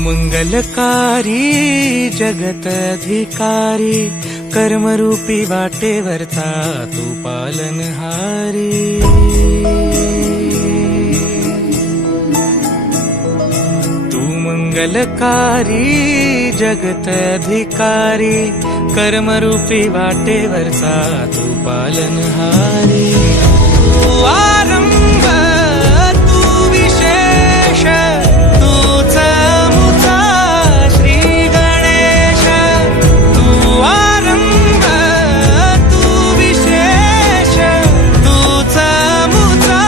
मंगलकारी जगत अधिकारी, कर्मरूपी वाटेवरचा तू पालनहारी। तू मंगलकारी जगत अधिकारी, कर्मरूपी वाटेवरचा तू पालनहारी। तू आरंभ तू विशेष, तूच मुचा श्री गणेश। तू आरंभ तू विशेष, तूच मुचा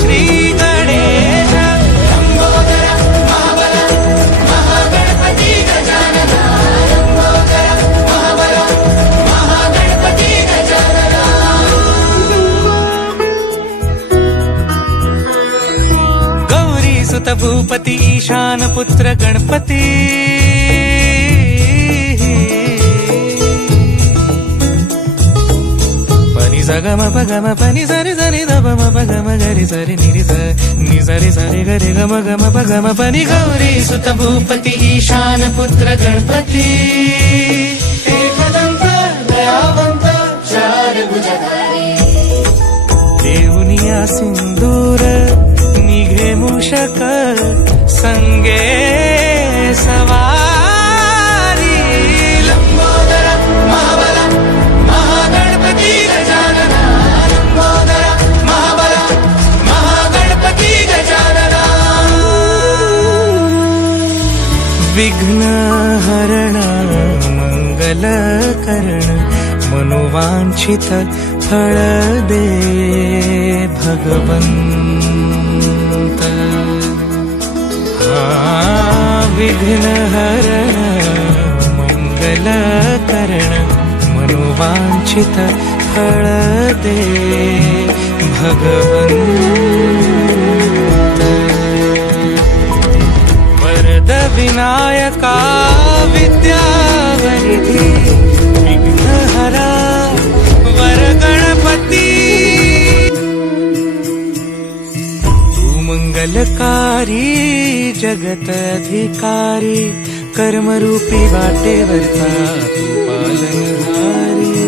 श्री गणेश। लंबोदर महाबल महागणपती गजानना, लंबोदर महाबल महागणपती गजानना। गौरी सुत भूपती ईशान पुत्र गणपती, पनि सगम पगम पनि सरि सरि दम पगम गरि सरि निरि नि सरि सरि गरि गम गम पगम पनि। गौरी सुत भूपती ईशान पुत्र गणपती, एकदंत दयावंत चार भुजधारी। देऊनिया सिंदूर निघे मूषक, संगे सवारी। लंबोदर महाबल महागणपती गजानना, लंबोदर महाबल महागणपती गजानना। विघ्न हरण मंगल करण, मनोवांछित फळ दे भगवंत। विघ्न हरण मंगल करण, मनोवांछित फळ दे भगवंत। वरद विनायका विद्यावरिधी, विघ्नहरा वर गणपती। तू मंगलकारी जगत अधिकारी, कर्मरूपी वाटेवरचा तू पालनहारी।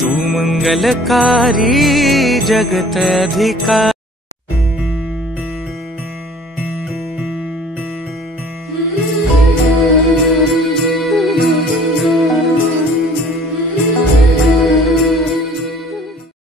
तू मंगलकारी जगत अधिकारी,